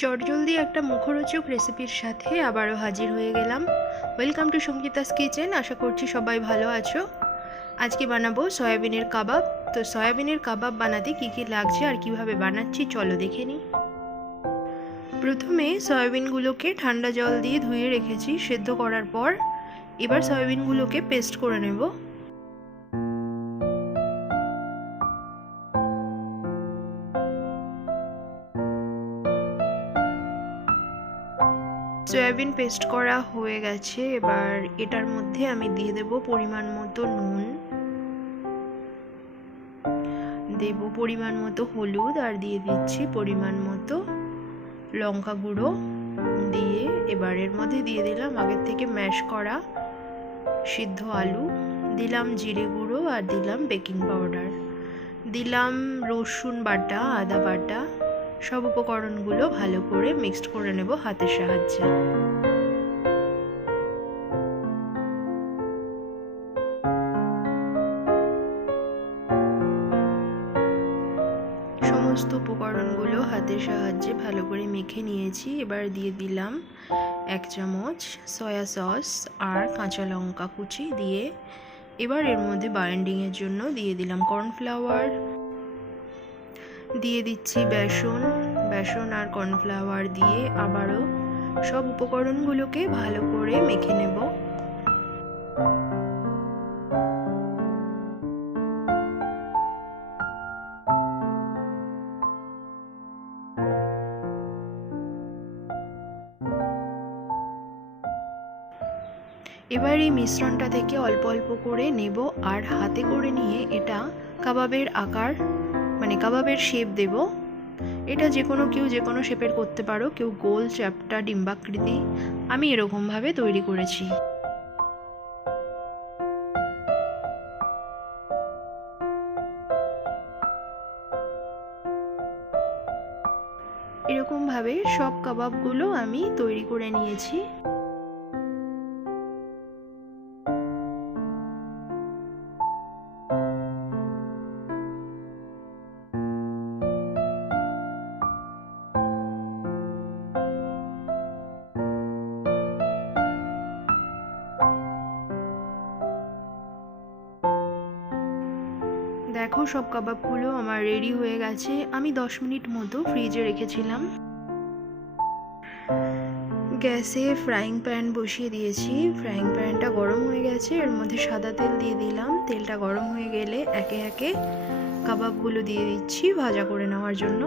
চটজলদি একটা মুখরোচক রেসিপির সাথে আবারও হাজির হয়ে গেলাম। Welcome to Sangeeta's kitchen. আশা করছি সবাই ভালো আছো। আজকে বানাবো সয়াবিনের কাবাব। তো সয়াবিনের কাবাব বানাতে কী কী লাগছে আর কিভাবে বানাচ্ছি চলো দেখে নিই। প্রথমে সয়াবিনগুলোকে ঠান্ডা জল দিয়ে ধুয়ে রেখেছি সেদ্ধ করার পর। এবার সয়াবিনগুলোকে পেস্ট করে নেব। সয়াবিন পেস্ট করা হয়ে গেছে। এবার এটার মধ্যে আমি দিয়ে দেব পরিমাণ মতো নুন, দেব পরিমাণ মতো হলুদ আর দিয়ে দিচ্ছি পরিমাণ মতো লঙ্কা গুঁড়ো। দিয়ে এবার এর মধ্যে দিয়ে দিলাম আগের থেকে ম্যাশ করা সিদ্ধ আলু, দিলাম জিরে গুঁড়ো আর দিলাম বেকিং পাউডার, দিলাম রসুন বাটা, আদা বাটা। সব উপকরণগুলো ভালো করে মিক্সড করে নেব হাতের সাহায্যে। সমস্ত উপকরণগুলো হাতের সাহায্যে ভালো করে মেখে নিয়েছি। এবার দিয়ে দিলাম 1 চামচ সয়া সস আর কাঁচা লঙ্কা কুচি দিয়ে এবার এর মধ্যে বাইন্ডিংয়ের জন্য দিয়ে দিলাম কর্নফ্লাওয়ার, দিয়ে দিচ্ছি বেসন আর কর্নফ্লাওয়ার দিয়ে আবারও সব উপকরণগুলোকে ভালো করে মেখে নেব। এবার এই মিশ্রণটা থেকে অল্প অল্প করে নেব আর হাতে করে নিয়ে এটা কাবাবের আকার মানে কাবাবের শেপ দেব। এটা কেউ যে কোনো শেপের করতে পারো, কেউ গোল, চ্যাপ্টা, ডিম্বাকৃতি। আমি এরকমভাবে তৈরি করেছি। এরকমভাবে সব কাবাবগুলো আমি তৈরি করে নিয়েছি। দেখো সব কাবাবগুলো আমার রেডি হয়ে গেছে। আমি 10 মিনিট মতো ফ্রিজে রেখেছিলাম। গ্যাসে ফ্রাইং প্যান বসিয়ে দিয়েছি। ফ্রাইং প্যানটা গরম হয়ে গেছে, এর মধ্যে সাদা তেল দিয়ে দিলাম। তেলটা গরম হয়ে গেলে একে একে কাবাবগুলো দিয়ে দিচ্ছি ভাজা করে নেওয়ার জন্য।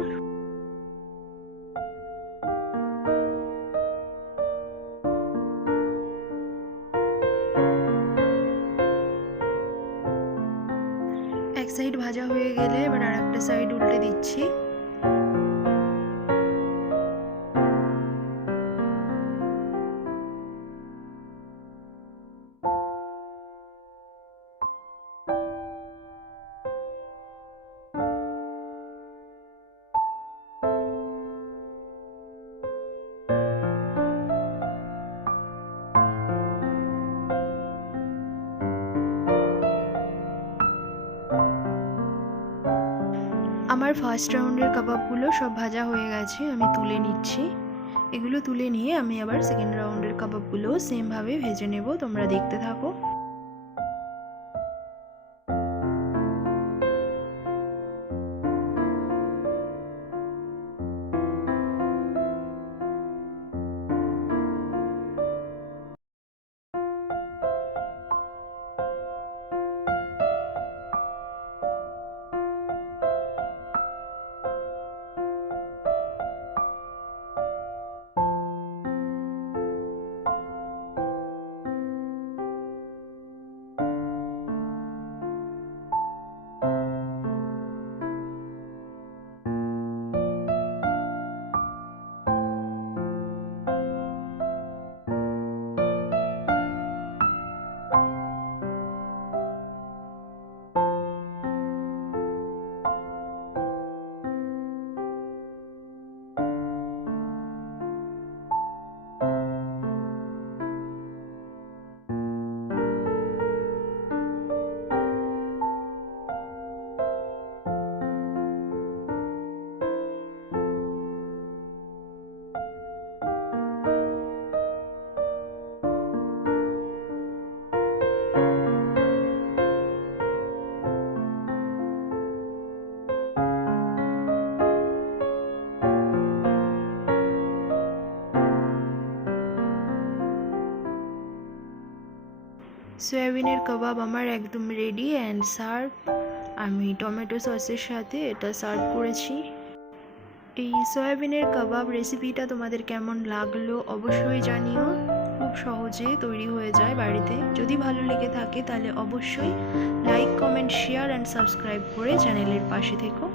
এক সাইড ভাজা হয়ে গেলে এবার আর একটা সাইড উল্টে দিচ্ছি। আমার ফার্স্ট রাউন্ডের কাবাবগুলো সব ভাজা হয়ে গেছে, আমি তুলে নিচ্ছি। এগুলো তুলে নিয়ে আমি আবার সেকেন্ড রাউন্ডের কাবাবগুলো সেমভাবে ভেজে নেব। তোমরা দেখতে থাকো। সয়াবিনের কাবাব আমার একদম রেডি অ্যান্ড সার্ভ। আমি টমেটো সসের সাথে এটা সার্ভ করেছি। এই সয়াবিনের কাবাব রেসিপিটা তোমাদের কেমন লাগলো অবশ্যই জানিও। খুব সহজে তৈরি হয়ে যায় বাড়িতে। যদি ভালো লেগে থাকে তাহলে অবশ্যই like, comment, share and subscribe করে চ্যানেলের পাশে থেকো।